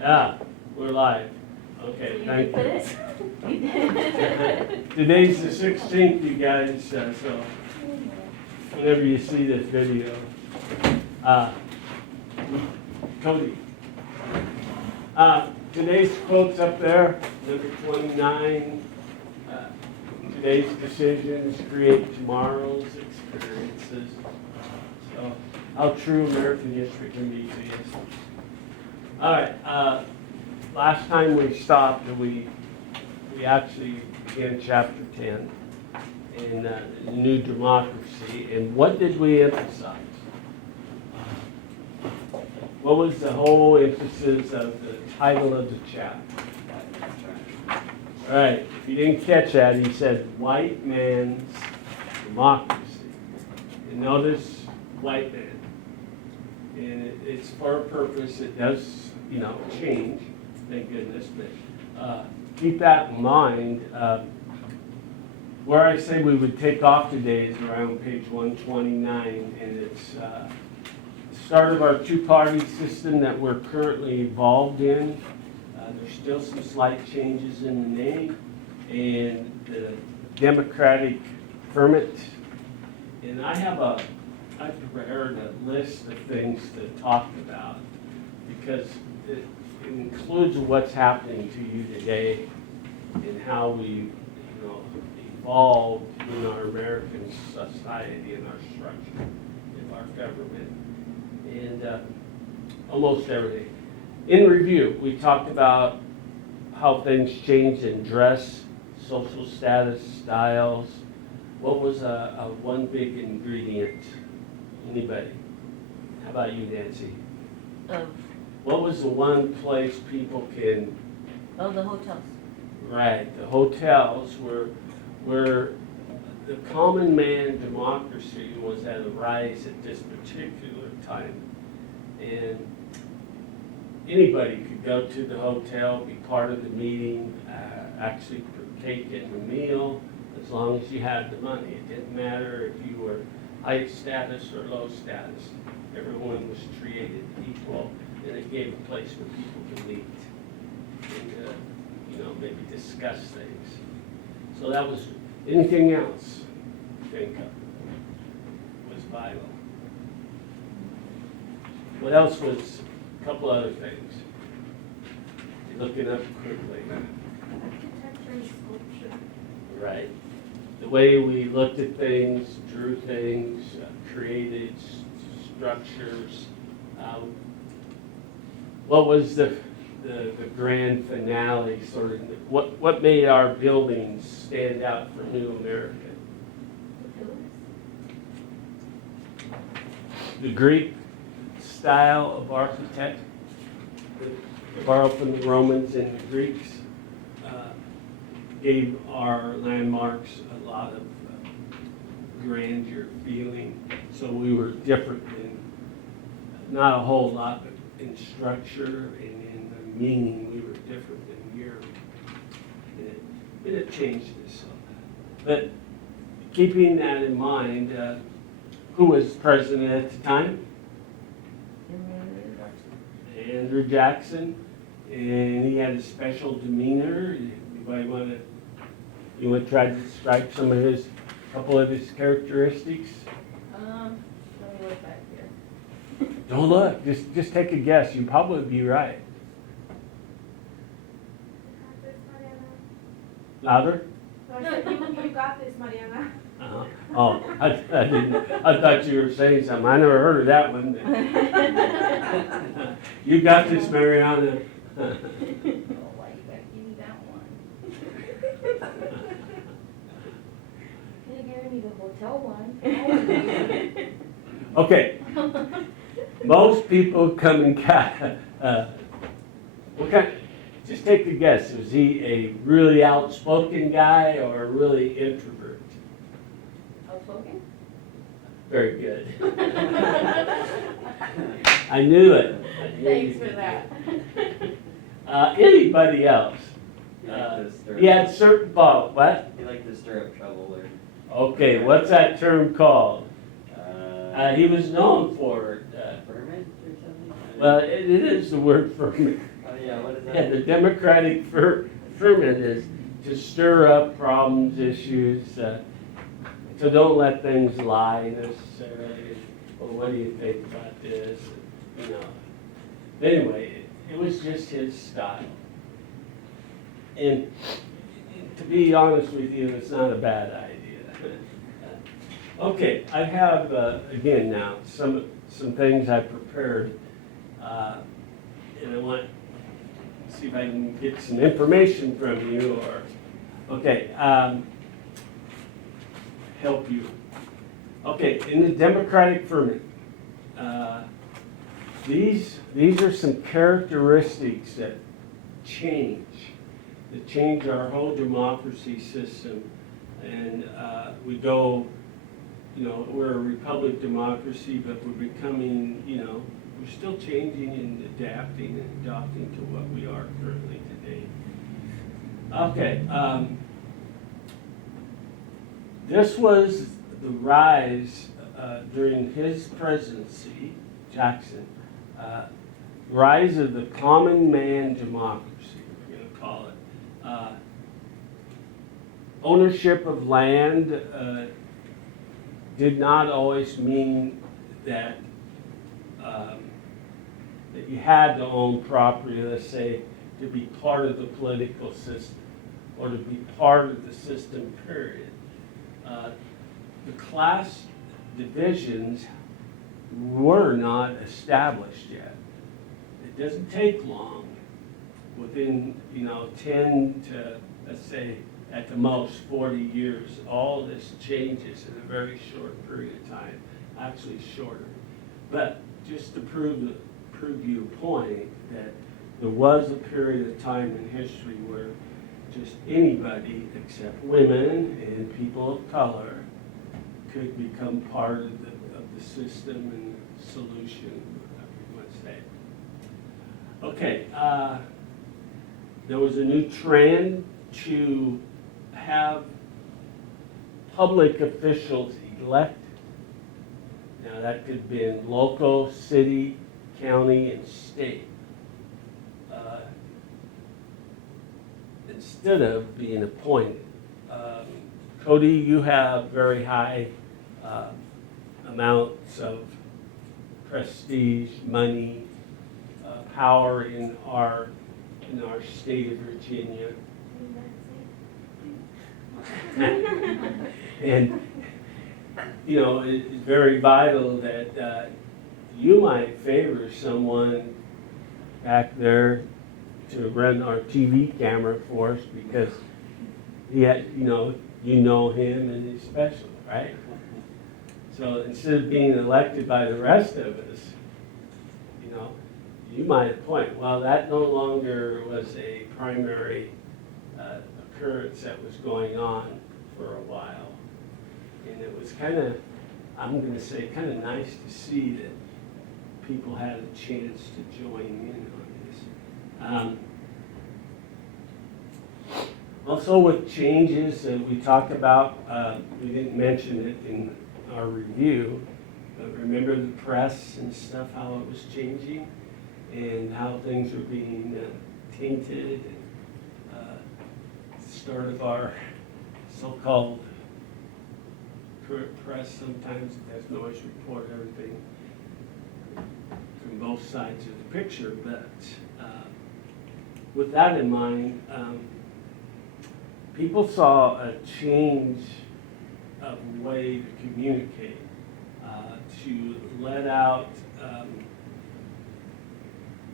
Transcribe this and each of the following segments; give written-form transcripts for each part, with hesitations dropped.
Yeah, we're live. Okay, You thank put you. it? You did. Today's the 16th, you guys, so whenever you see this video. Cody. Today's quote's up there, number 29. Today's decisions create tomorrow's experiences. So, how true American history can be to you. All right, last time we stopped, we actually began chapter 10 in New Democracy. And what did we emphasize? What was the whole emphasis of the title of the chapter? All right, if you didn't catch that, he said white man's democracy. And notice white man. And it's for a purpose. It does, change, thank goodness. But keep that in mind. Where I say we would take off today is around page 129, and it's the start of our two-party system that we're currently involved in. There's still some slight changes in the name, and the Democratic ferment. And I prepared a list of things to talk about because it includes what's happening to you today and how we, evolved in our American society and our structure of our government and almost everything. In review, we talked about how things changed in dress, social status, styles. What was a one big ingredient? Anybody? How about you, Nancy? What was the one place people can... Oh, the hotels. Right, the hotels were the common man democracy was at a rise at this particular time. And anybody could go to the hotel, be part of the meeting, actually partake in the meal, as long as you had the money. It didn't matter if you were high status or low status. Everyone was treated equal, and it gave a place where people could meet and, maybe discuss things. So that was, anything else you think of was vital. What else was, a couple other things. You're looking up quickly. Architecture and sculpture. Right. The way we looked at things, drew things, created structures. What was the grand finale, sort of, what made our buildings stand out for New America? The Greek style of architect, borrowed from the Romans and the Greeks, gave our landmarks a lot of grandeur feeling. So we were different in, not a whole lot, but in structure and in the meaning, we were different than Europe. And it changed us. But keeping that in mind, who was president at the time? Andrew Jackson. And he had a special demeanor. Anybody you want to try to describe couple of his characteristics? Let me look back here. Don't look, just take a guess. You'll probably be right. Louder? No, you got this, Mariana. Uh-huh. Oh, I didn't. I thought you were saying something. I never heard of that one. You got this, Mariana. Oh, why you gotta give me that one? You're giving me the hotel one. Okay. Most people come in just take a guess. Was he a really outspoken guy or a really introvert? Outspoken? Very good. I knew it. Thanks for that. Anybody else? He had certain what? He liked to stir up trouble or... Okay, what's that term called? Uh, He was known for it. ferment or something? Well, it is the word ferment. Oh, yeah, what is that? Yeah, the democratic ferment is to stir up problems, issues, so don't let things lie necessarily. Well, what do you think about this? You know. Anyway, it was just his style. And to be honest with you, it's not a bad idea. Okay, I have, again now, some things I prepared. And I want to see if I can get some information from you or, okay, help you. Okay, in the democratic ferment, these are some characteristics that change our whole democracy system. And we go, you know, we're a republic democracy, but we're becoming, you know, we're still changing and adapting and adopting to what we are currently today. Okay, this was the rise during his presidency, Jackson, rise of the common man democracy, we're going to call it. Ownership of land did not always mean that that you had to own property, let's say, to be part of the political system or to be part of the system, period. The class divisions were not established yet. It doesn't take long. Within, you know, 10 to, let's say, at the most 40 years, all this changes in a very short period of time, actually shorter. But just to prove you a point that there was a period of time in history where just anybody except women and people of color could become part of the system and solution, whatever you want to say. Okay, there was a new trend to have public officials elected. Now that could have been local, city, county, and state. Instead of being appointed. Cody, you have very high amounts of prestige, money, power in our state of Virginia. And, you know, it's very vital that you might favor someone back there to run our TV camera for us because he had, you know him and he's special, right? So instead of being elected by the rest of us, you know, you might appoint. Well, that no longer was a primary occurrence that was going on for a while. And it was kind of, I'm going to say, kind of nice to see that people had a chance to join in on this. Also with changes that we talked about, we didn't mention it in our review, but remember the press and stuff, how it was changing and how things were being tainted. And, start of our so-called current press, sometimes it has no always report everything from both sides of the picture, but with that in mind, people saw a change of way to communicate, to let out,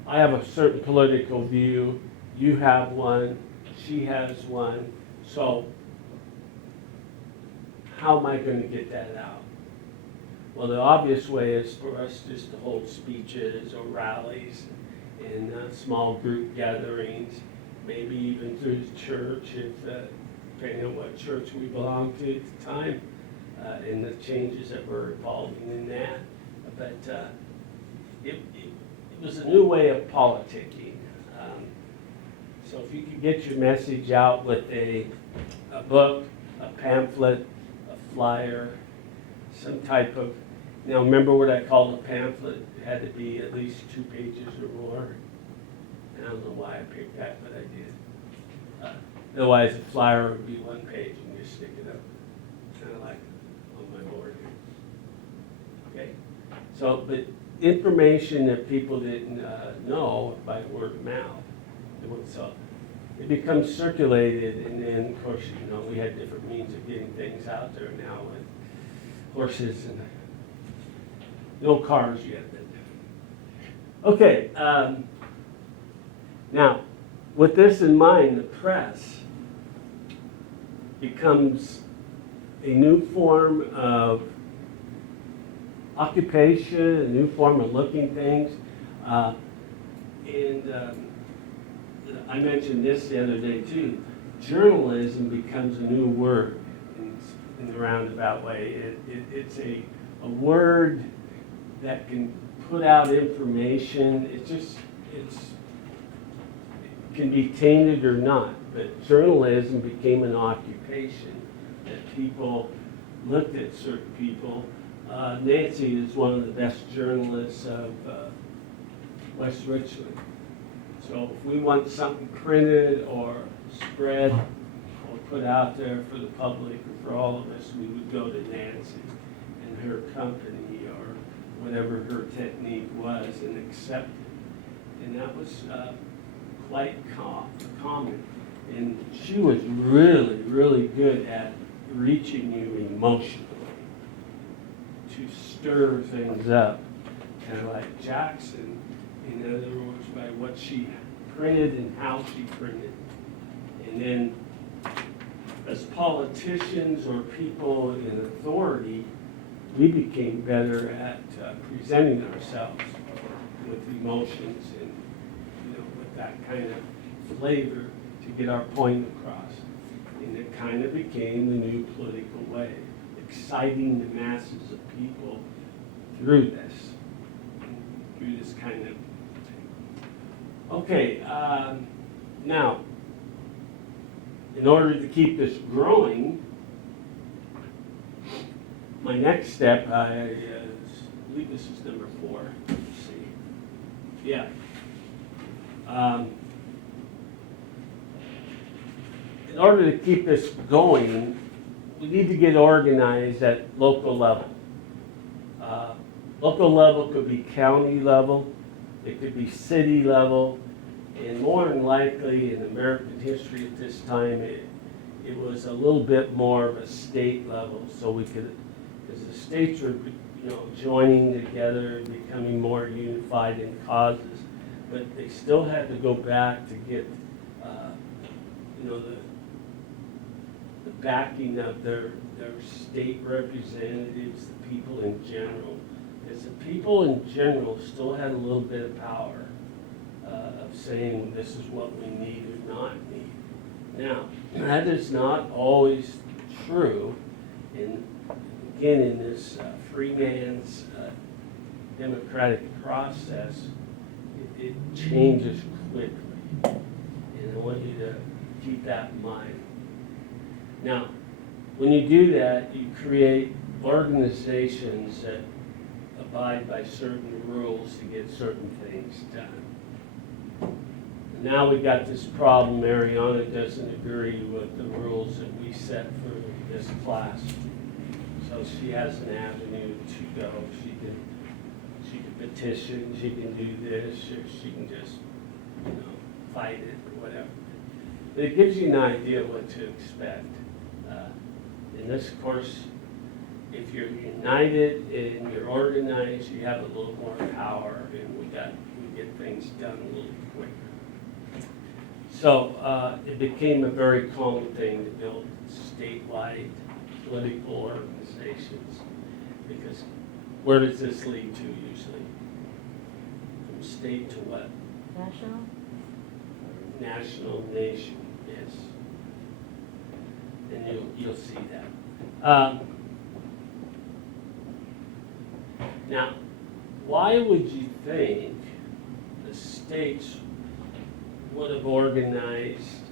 I have a certain political view, you have one, she has one, so how am I going to get that out? Well, the obvious way is for us just to hold speeches or rallies and small group gatherings, maybe even through the church, if depending on what church we belong to at the time, and the changes that were evolving in that. But it was a new way of politicking. So if you could get your message out with a book, a pamphlet, a flyer, some type of, now remember what I called a pamphlet? It had to be at least 2 pages or more. And don't know why I picked that, but I did. Otherwise, the flyer would be one page and you stick it up, kind of like on my board here. Okay, so, but information that people didn't know by word of mouth. So it becomes circulated, and then, of course, you know, we had different means of getting things out there now with horses and no cars yet. But okay, now, with this in mind, the press becomes a new form of occupation, a new form of looking things. I mentioned this the other day too. Journalism becomes a new word in the roundabout way. It's a word that can put out information. It can be tainted or not, but journalism became an occupation that people looked at certain people. Nancy is one of the best journalists of West Richland. So if we want something printed or spread or put out there for the public or for all of us, we would go to Nancy and her company or whatever her technique was and accept it. And that was quite common. And she was really, really good at reaching you emotionally to stir things up. Kind of like Jackson, in other words, by what she printed and how she printed. And then as politicians or people in authority, we became better at presenting ourselves with emotions and, you know, with that kind of flavor to get our point across. And it kind of became the new political way, exciting the masses of people through this kind of thing. Okay, now, in order to keep this growing, my next step, I believe this is number 4. Let's see. Yeah. In order to keep this going, we need to get organized at local level. Local level could be county level, it could be city level, and more than likely in American history at this time, it was a little bit more of a state level, so we could, as the states were, you know, joining together and becoming more unified in causes, but they still had to go back to get, you know, the backing of their state representatives, the people in general. Because the people in general still had a little bit of power of saying this is what we need or not need. Now, that is not always true. And again, in this free man's democratic process, it changes quickly. And I want you to keep that in mind. Now, when you do that, you create organizations that abide by certain rules to get certain things done. Now we got this problem, Mariana doesn't agree with the rules that we set for this class. So she has an avenue to go. She can petition, she can do this, or she can just, you know, fight it or whatever. But it gives you an idea what to expect. In this course, if you're united and you're organized, you have a little more power, and we get things done a little quicker. So it became a very common thing to build statewide political organizations, because where does this lead to usually? From state to what? National? National, nation, yes. And you'll see that. Now, why would you think the states would have organized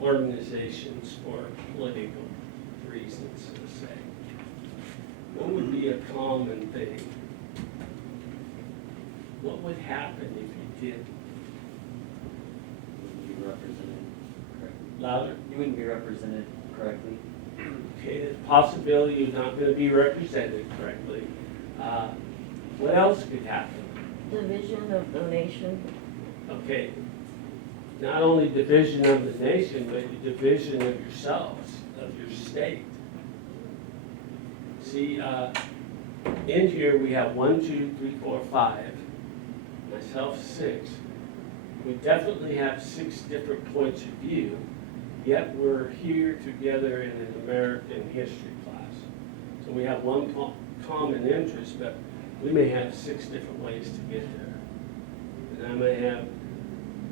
organizations for political reasons, let's say? What would be a common thing? what would happen if you did? Wouldn't be represented correctly. Louder? You wouldn't be represented correctly. Okay, there's a possibility you're not gonna be represented correctly. What else could happen? Division of the nation. Okay, not only division of the nation, but the division of yourselves, of your state. See, in here, we have 1, 2, 3, 4, 5, myself 6. We definitely have 6 different points of view, yet we're here together in an American history class. So we have one common interest, but we may have 6 different ways to get there. And I may have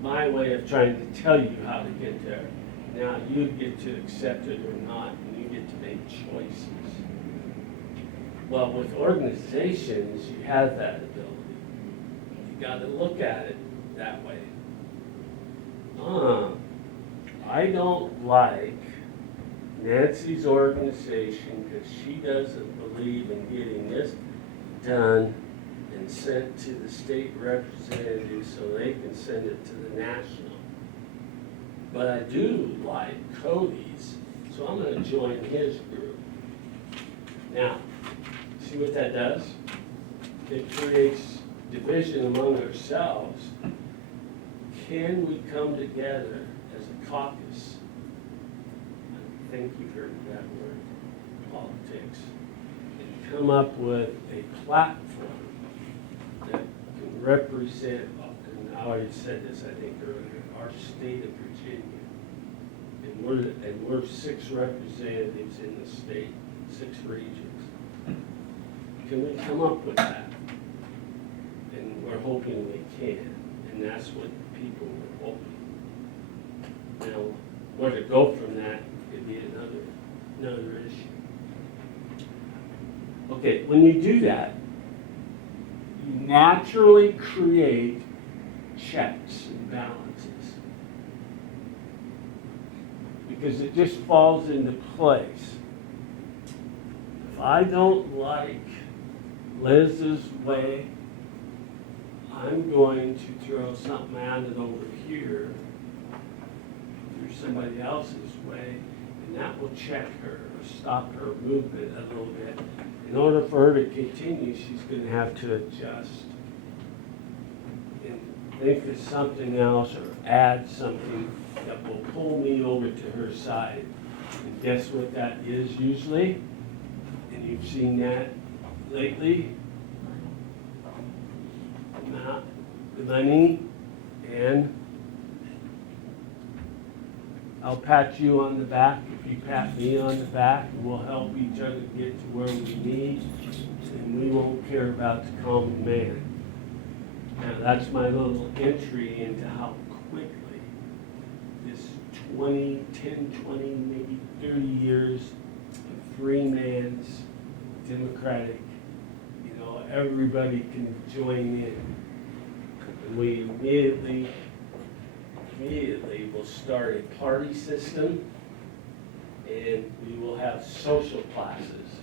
my way of trying to tell you how to get there. Now you get to accept it or not, and you get to make choices. Well, with organizations, you have that ability. You got to look at it that way. I don't like Nancy's organization because she doesn't believe in getting this done and sent to the state representatives so they can send it to the national. But I do like Cody's, so I'm going to join his group. Now, see what that does? It creates division among ourselves. Can we come together as a caucus? I think you've heard that word, politics, and come up with a platform that can represent, and I already said this, I think earlier, our state of Virginia. And we're 6 representatives in the state, 6 regions. Can we come up with that? And we're hoping we can, and that's what people were hoping. Now, where to go from that could be another issue. Okay, when you do that, you naturally create checks and balances. Because it just falls into place. If I don't like Liz's way, I'm going to throw something at it over here through somebody else's way, and that will check her or stop her movement a little bit. In order for her to continue, she's going to have to adjust and think of something else or add something that will pull me over to her side. And guess what that is usually? And you've seen that lately? Not the money, and I'll pat you on the back if you pat me on the back, and we'll help each other get to where we need, and we won't care about the common man. Now, that's my little entry into how quickly this 10, 20, maybe 30 years of free man's democratic, everybody can join in. And we immediately will start a party system, and we will have social classes.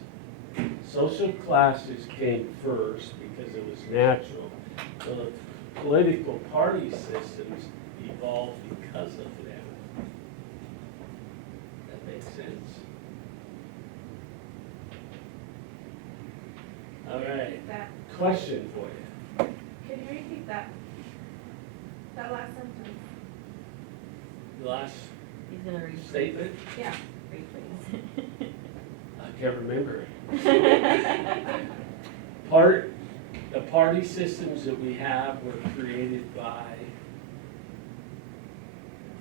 Social classes came first because it was natural. The political party systems evolved because of them. That makes sense? All right, That, question for you. can you repeat that? That last sentence? The last He's gonna read. statement? Yeah. Read, please. I can't remember. The party systems that we have were created by,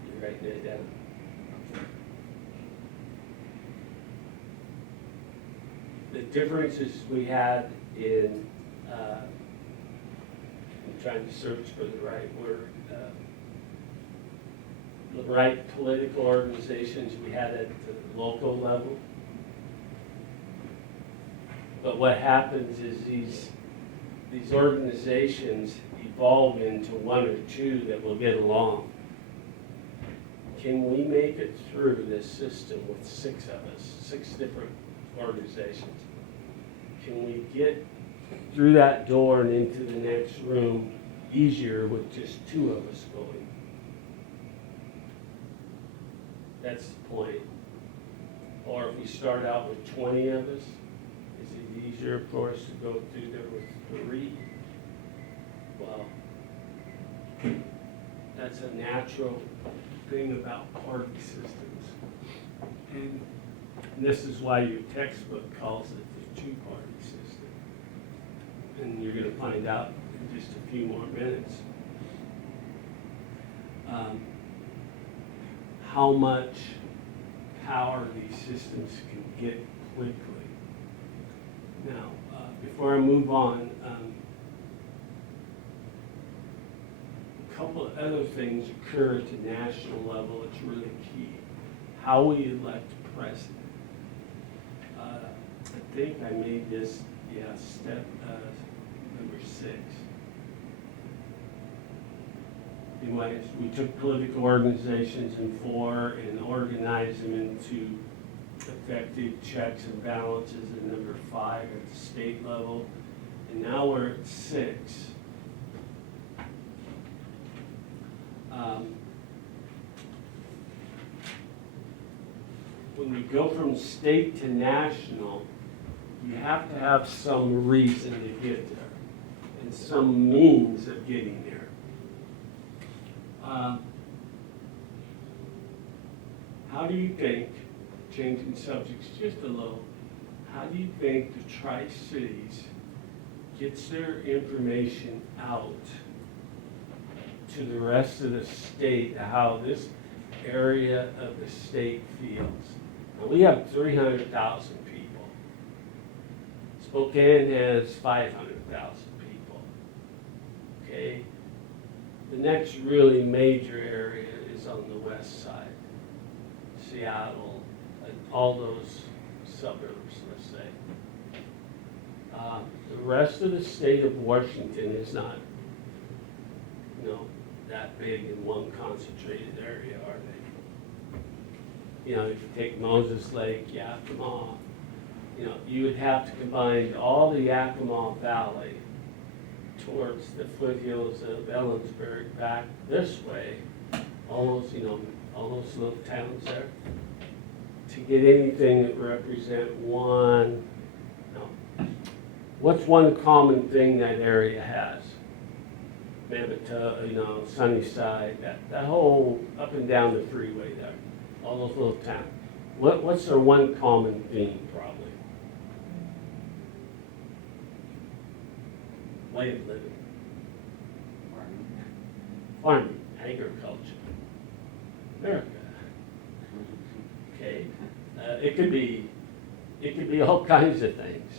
you writing it down? The differences we had in, I'm trying to search for the right word, the right political organizations we had at the local level. But what happens is these organizations evolve into 1 or 2 that will get along. Can we make it through this system with 6 of us, 6 different organizations? Can we get through that door and into the next room easier with just two of us going. That's the point. Or if we start out with 20 of us, is it easier for us to go through there with 3? Well, that's a natural thing about party systems. And this is why your textbook calls it the two-party system. And you're gonna find out in just a few more minutes how much power these systems can get quickly. Now, before I move on, a couple of other things occur at the national level. It's really key. How we elect president. I think I made this, step number 6. Anyways, we took political organizations in 4 and organized them into effective checks and balances at number 5 at the state level. And now we're at 6. When we go from state to national, you have to have some reason to get there and some means of getting there. How do you think, changing subjects just a little, how do you think the Tri-Cities gets their information out to the rest of the state, how this area of the state feels? Now, we have 300,000 people. Spokane has 500,000 people. Okay? The next really major area is on the west side. Seattle, and all those suburbs, let's say. The rest of the state of Washington is not, that big in one concentrated area, are they? If you take Moses Lake, Yakima, you would have to combine all the Yakima Valley towards the foothills of Ellensburg back this way, all those little towns there, to get anything that represent one. What's one common thing that area has? Mammoth, Sunnyside, that whole up and down the freeway there, all those little towns. What's their one common theme, probably? Way of living. Farming, agriculture. America. Okay, it could be all kinds of things,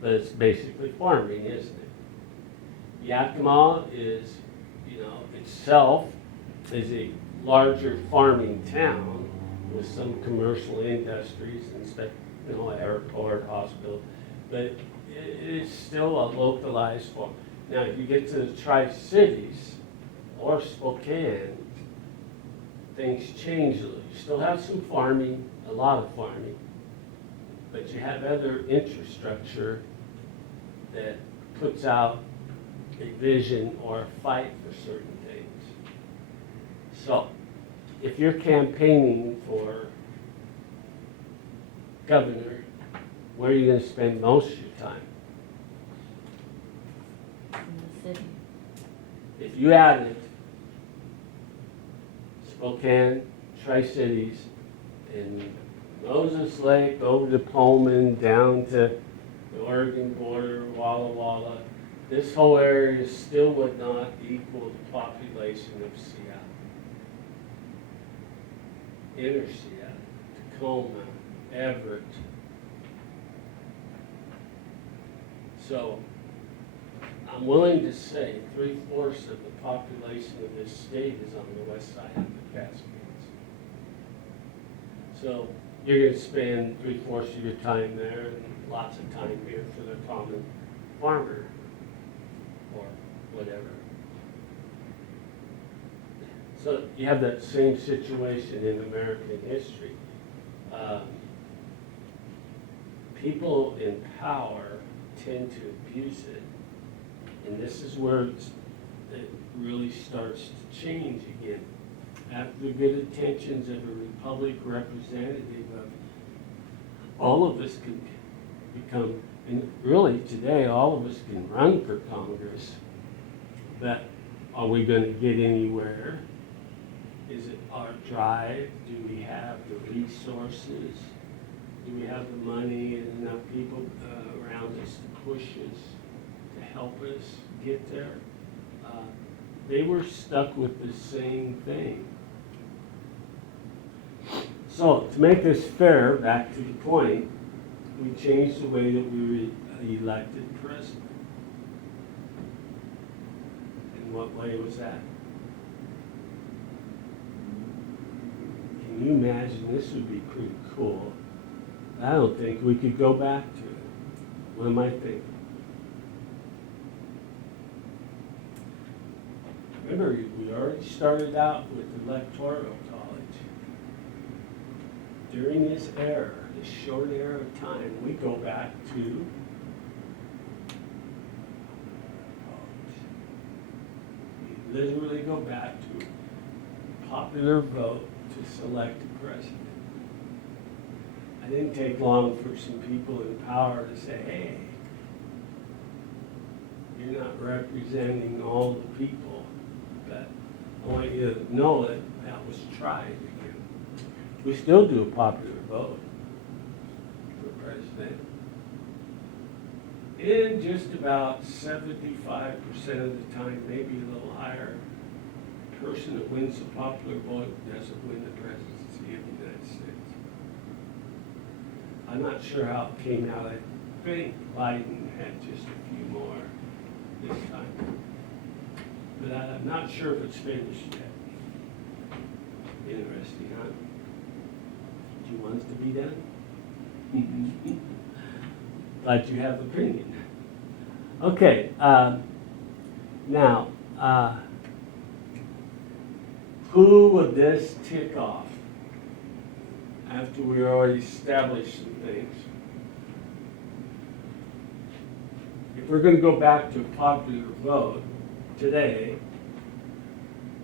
but it's basically farming, isn't it? Yakima is, itself is a larger farming town with some commercial industries and stuff, airport, hospital, but it is still a localized farm. Now, if you get to the Tri-Cities or Spokane, things change a little. You still have some farming, a lot of farming, but you have other infrastructure that puts out a vision or a fight for certain things. So, if you're campaigning for governor, where are you going to spend most of your time? In the city. If you added Spokane, Tri-Cities, and Moses Lake over to Pullman, down to the Oregon border, Walla Walla, this whole area still would not equal the population of Seattle. Inner Seattle, Tacoma, Everett. So, I'm willing to say 3/4 of the population of this state is on the west side of the Cascades. So, you're going to spend 3/4 of your time there and lots of time here for the common farmer or whatever. So you have that same situation in American history. People in power tend to abuse it. And this is where it really starts to change again. After the good intentions of a Republic representative of all of us can become, and really today, all of us can run for Congress, but are we gonna get anywhere? Is it our drive? Do we have the resources? Do we have the money and enough people around us to push us, to help us get there? They were stuck with the same thing. So to make this fair, back to the point, we changed the way that we elected president. In what way was that? Can you imagine? This would be pretty cool. I don't think we could go back to it. What am I thinking? Remember, we already started out with electoral college. During this era, this short era of time, we go back to college. We literally go back to popular vote to select a president. It didn't take long for some people in power to say, hey, you're not representing all the people, but I want you to know that that was tried again. We still do a popular vote for president. And just about 75% of the time, maybe a little higher, the person that wins the popular vote doesn't win the presidency of the United States. I'm not sure how it came out. I think Biden had just a few more this time. But I'm not sure if it's finished yet. Interesting, huh? Do you want it to be done? Glad you have an opinion. Okay, now, who would this tick off? After we already established some things. If we're gonna go back to a popular vote today,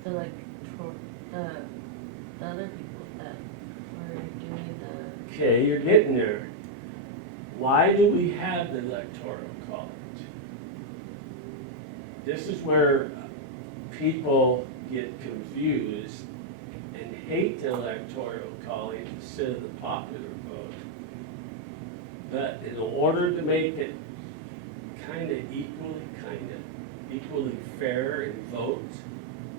The other people that were doing the, okay, you're getting there. Why do we have the electoral college? This is where people get confused and hate the electoral college instead of the popular vote. But in order to make it kind of equally fair in votes,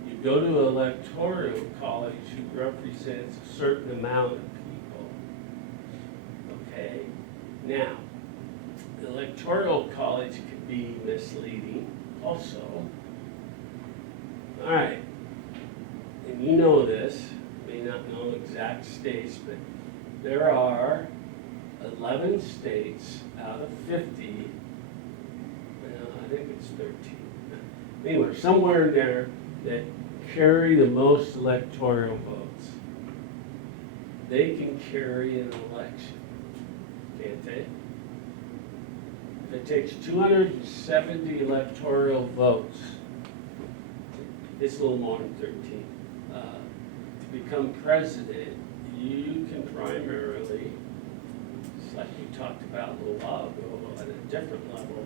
you go to an electoral college who represents a certain amount of people. Okay? Now, the electoral college can be misleading also. All right. And you know this, may not know exact states, but there are 11 states out of 50, well, I think it's 13. Anyway, somewhere in there that carry the most electoral votes. They can carry an election, can't they? If it takes 270 electoral votes, it's a little more than 13, to become president, you can primarily, it's like we talked about a little while ago, at a different level,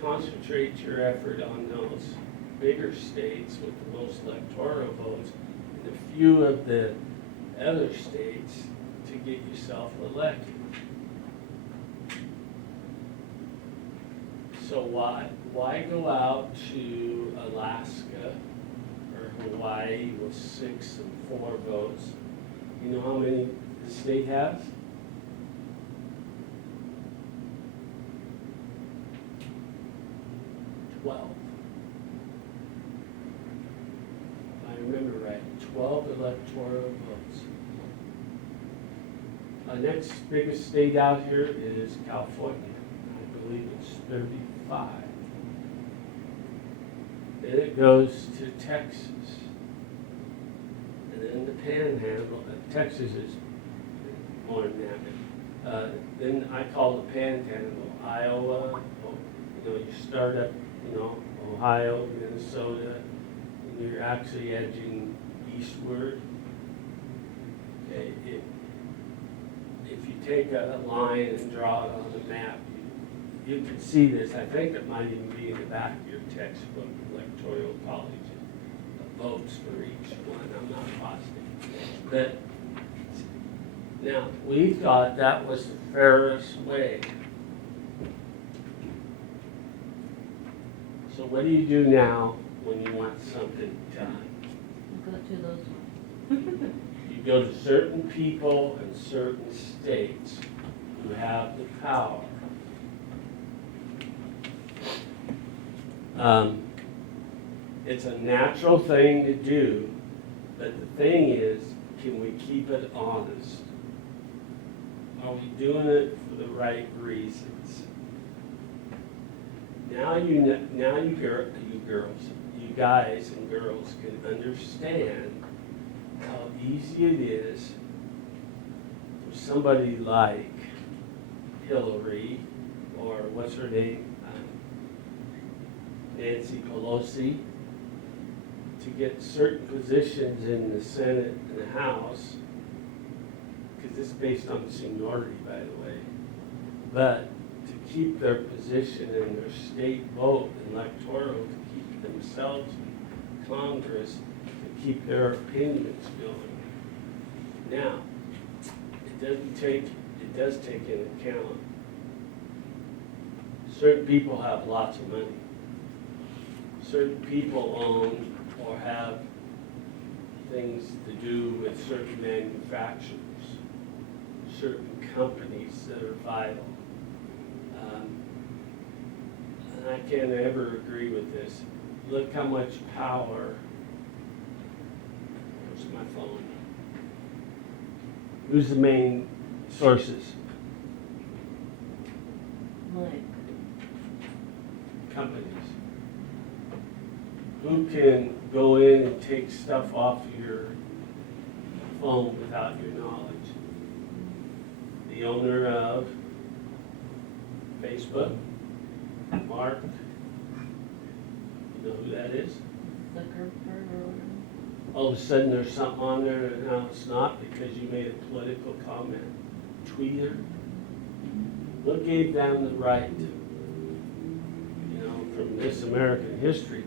concentrate your effort on those bigger states with the most electoral votes and a few of the other states to get yourself elected. So why go out to Alaska or Hawaii with 6 and 4 votes? You know how many the state has? 12. If I remember right, 12 electoral votes. Next biggest state out here is California. I believe it's 35. Then it goes to Texas. And then the Panhandle, Texas is more than that. Then I call the Panhandle Iowa. You know, you start up Ohio, Minnesota, and you're actually edging eastward. Okay, if you take a line and draw it on the map, you can see this. I think it might even be in the back of your textbook, electoral college, the votes for each one. I'm not positive. But now, we thought that was the fairest way. So what do you do now when you want something done? Go to those ones. You go to certain people in certain states who have the power. It's a natural thing to do, but the thing is, can we keep it honest? Are we doing it for the right reasons? Now you girls, you guys and girls can understand how easy it is for somebody like Hillary, or what's her name, Nancy Pelosi, to get certain positions in the Senate and the House, because this is based on seniority, by the way, but to keep their position in their state vote electoral, to keep themselves in Congress, to keep their opinions going. Now, it does take into account certain people have lots of money. Certain people own or have things to do with certain manufacturers, certain companies that are vital. And I can't ever agree with this. Look how much power, where's my phone? Who's the main sources? Like, Companies. Who can go in and take stuff off your phone without your knowledge? The owner of Facebook, Mark. You know who that is? Zuckerberg or whatever. All of a sudden there's something on there and now it's not because you made a political comment. Tweeter. What gave them the right, from this American history,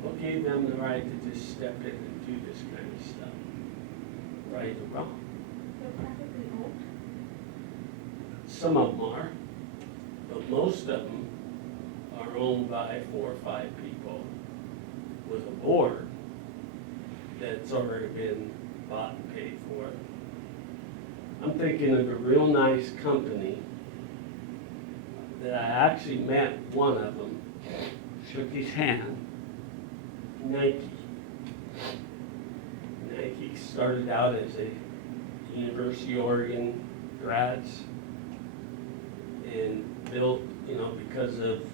what gave them the right to just step in and do this kind of stuff? Right or wrong? They're practically owned. Some of them are, but most of them are owned by 4 or 5 people with a board that's already been bought and paid for. I'm thinking of a real nice company that I actually met one of them, shook his hand, Nike. Nike started out as a University of Oregon grads and built, because of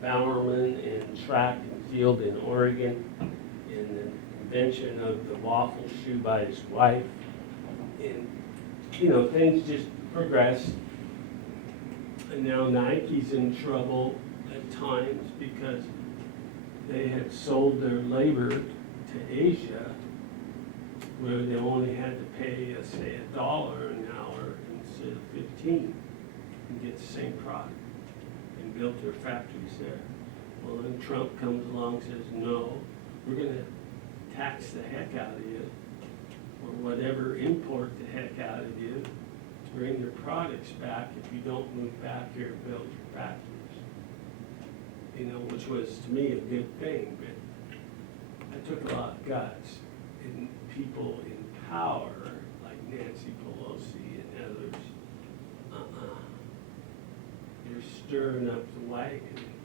Bowerman and track and field in Oregon and the invention of the waffle shoe by his wife. And, things just progressed. And now Nike's in trouble at times because they had sold their labor to Asia, where they only had to pay, say, $1 an hour instead of 15 and get the same product, and built their factories there. Well, then Trump comes along and says, no, we're going to tax the heck out of you, or whatever, import the heck out of you, to bring your products back if you don't move back here and build your factories. Which was, to me, a good thing, but I took a lot of guts. And people in power, like Nancy Pelosi and others, you're stirring up the wagon.